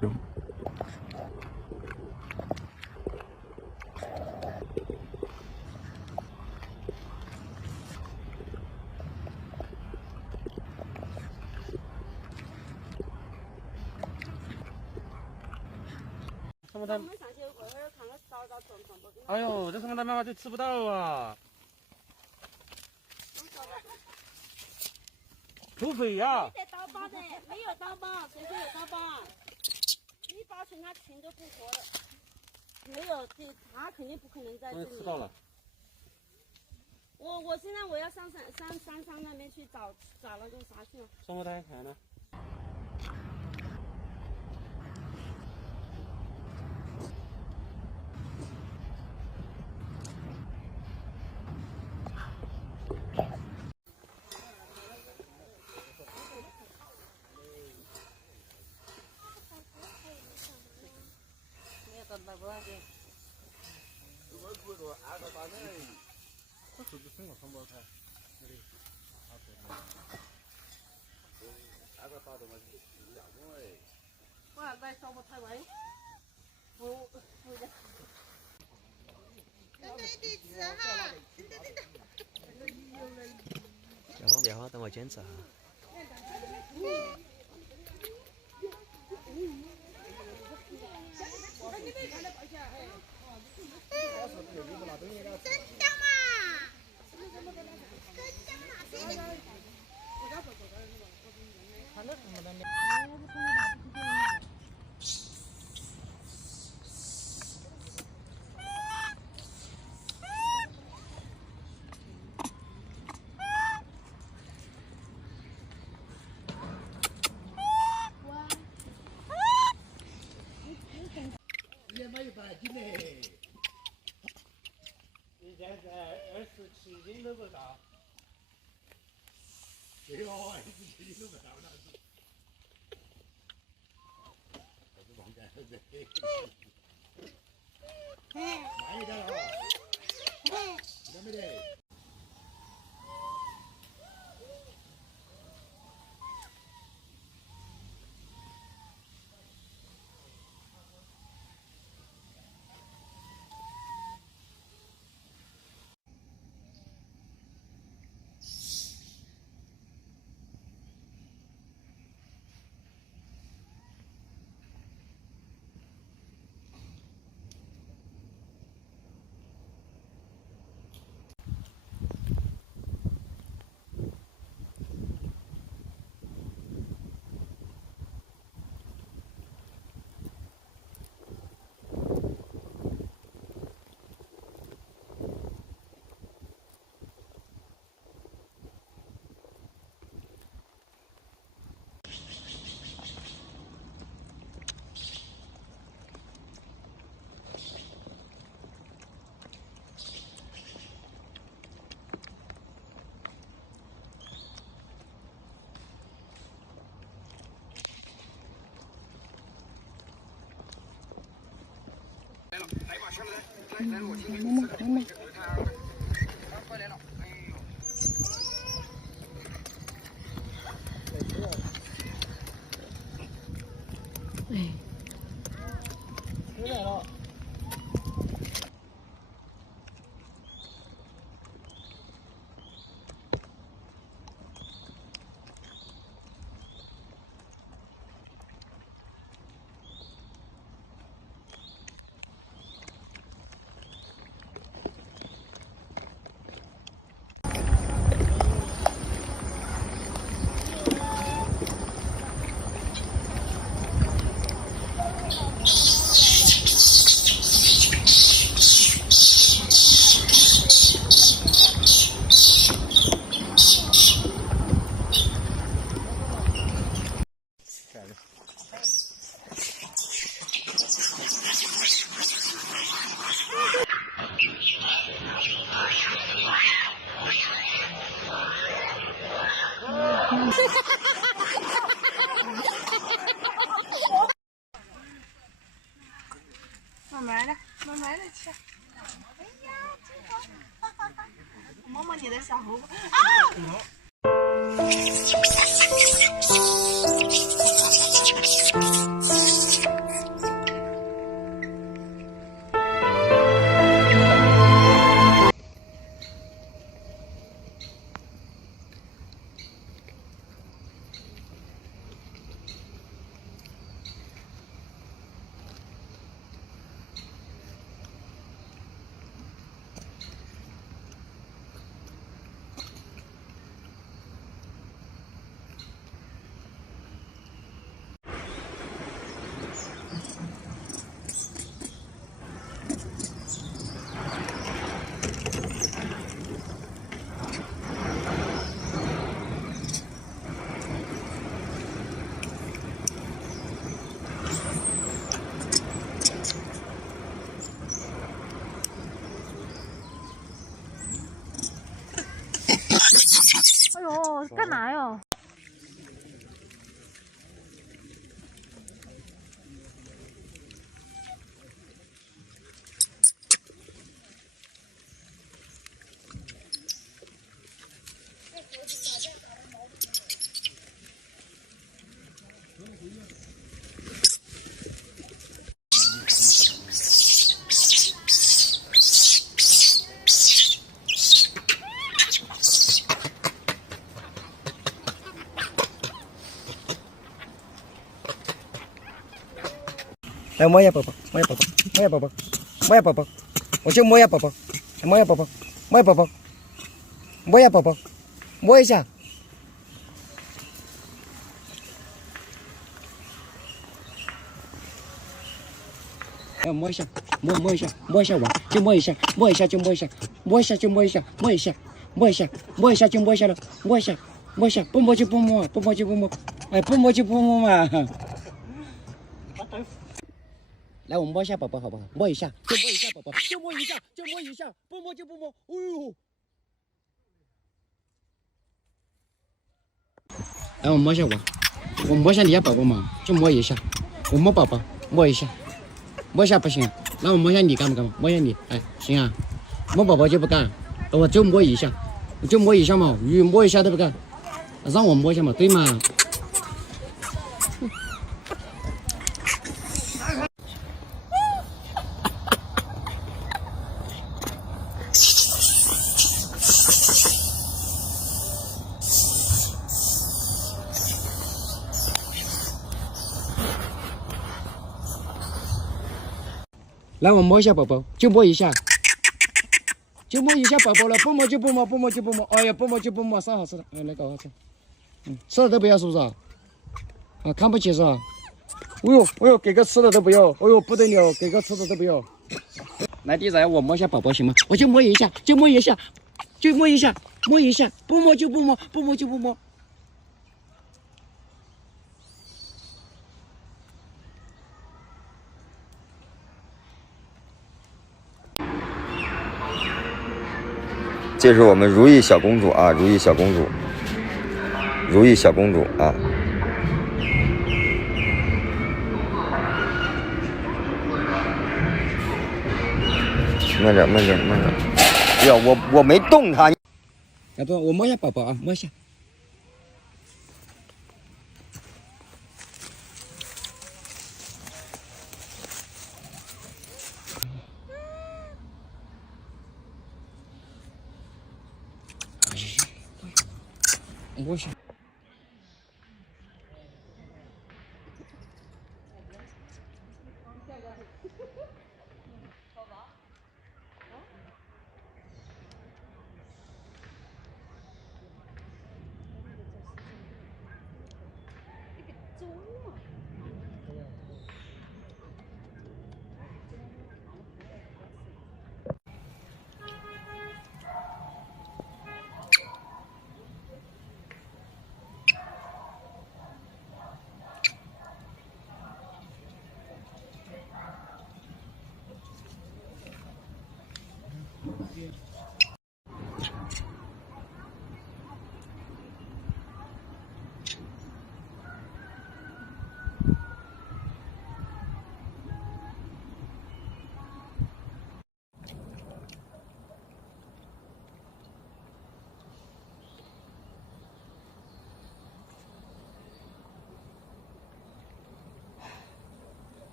什么的？哎呦，这什么的妈妈就吃不到啊！土匪呀！没得刀疤的，没有刀疤，谁说有刀疤？一包成他情都不活了，没有，他肯定不可能在这里。吃到了。我现在我要上山那边去找那个啥去了。什么的看呢？哇，在烧不太完，不的。别慌，等我检查。以前在27斤都不到。对哦，27斤都不到那是。我是忘记慢一点哦。听到没得？来吧，下来，来，我听听。他快来了，哎呦！哎，回来了。慢慢的，慢慢的吃。哎呀，真好！摸摸你的小猴啊！哟，干嘛哟？来摸一下宝宝，摸一下宝宝，摸一下宝宝，摸一下宝宝，我就摸一下宝宝，摸一下宝宝，摸一下宝宝，摸一下宝宝，摸一下。摸一下，摸一下，摸一下玩，就摸一下，摸一下就摸一下，摸一下就摸一下，摸一下，摸一下，摸一下就摸一下了，摸一下，摸一下，不摸就不摸，不摸就不摸，哎，不摸就不摸嘛。来，我摸一下宝宝好不好？摸一下，就摸一下宝宝，就摸一下，就摸一下，不摸就不摸。哎呦！来，我摸一下我摸一下你家宝宝嘛，就摸一下。我摸宝宝，摸一下，摸一下不行。那我摸一下你干不干嘛？摸一下你，哎，行啊。摸宝宝就不干，我就摸一下，我就摸一下嘛。鱼摸一下都不干，让我摸一下嘛，对吗？来，我摸一下宝宝，就摸一下，就摸一下宝宝了，不摸就不摸，不摸就不摸。哎呀，不摸就不摸，啥好吃的？哎，来搞好吃。吃的都不要是不是啊？啊，看不起是吧？哎呦，给个吃的都不要，哎呦不得了，给个吃的都不要。来弟仔，我摸一下宝宝行吗？我就摸一下，就摸一下，就摸一下，摸一下，不摸就不摸，不摸就不摸。这是我们如意小公主啊，如意小公主，如意小公主啊。慢点，慢点，慢点！哎呀，我没动它。来不，我摸一下宝宝啊，摸一下。摸一下。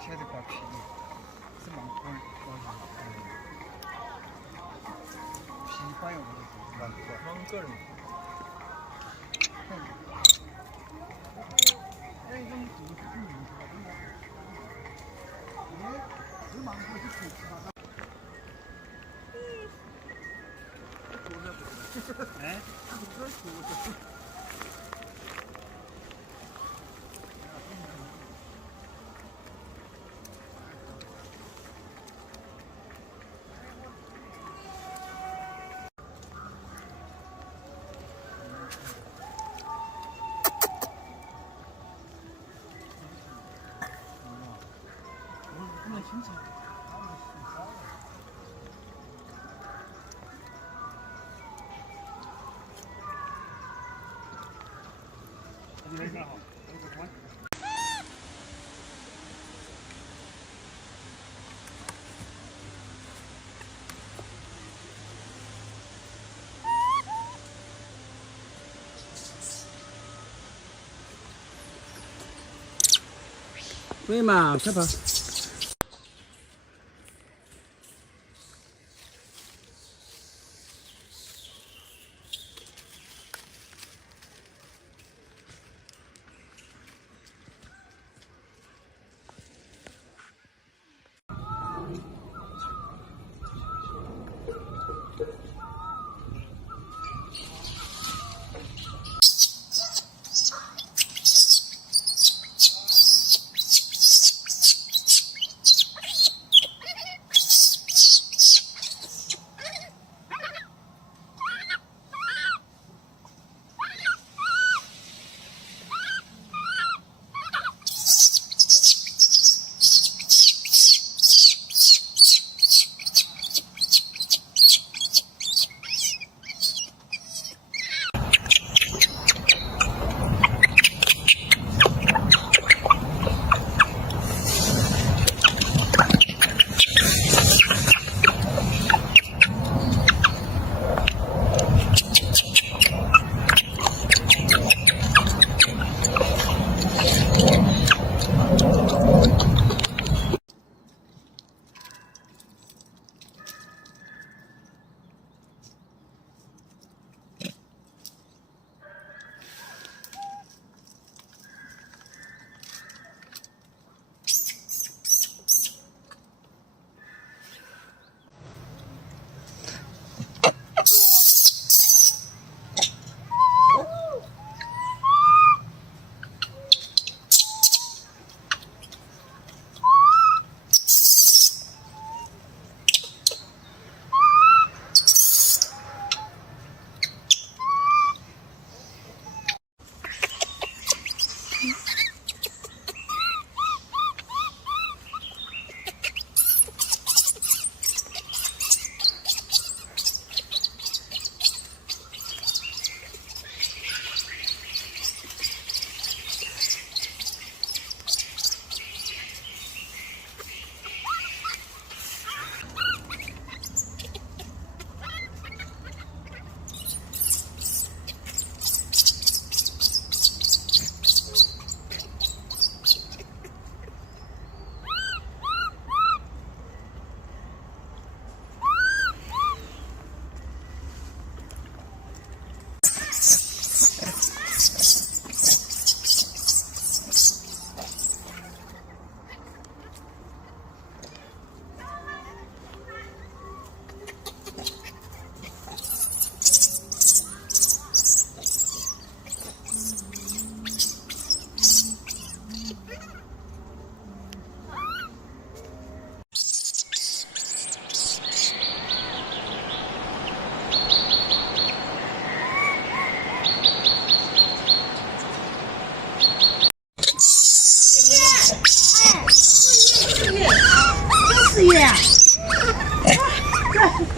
现在把皮是蛮宽，皮宽有蛮个人。对嘛，快跑！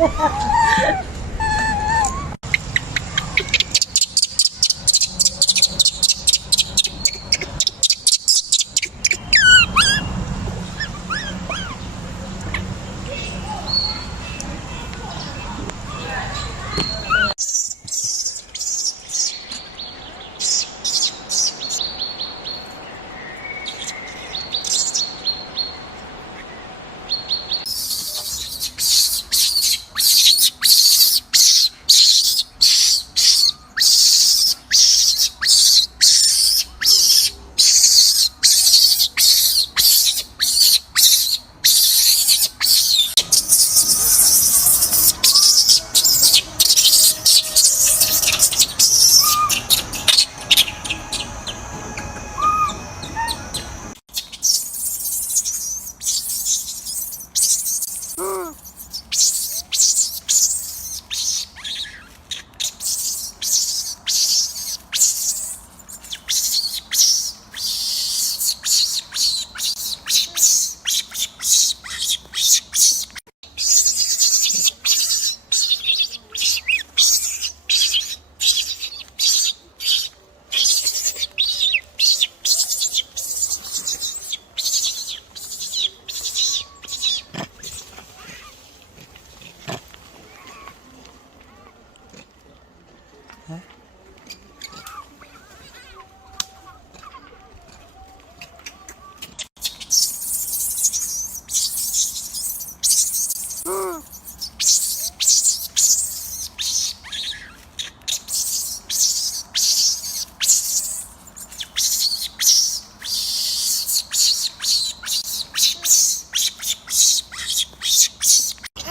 他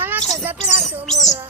那可在被他折磨的。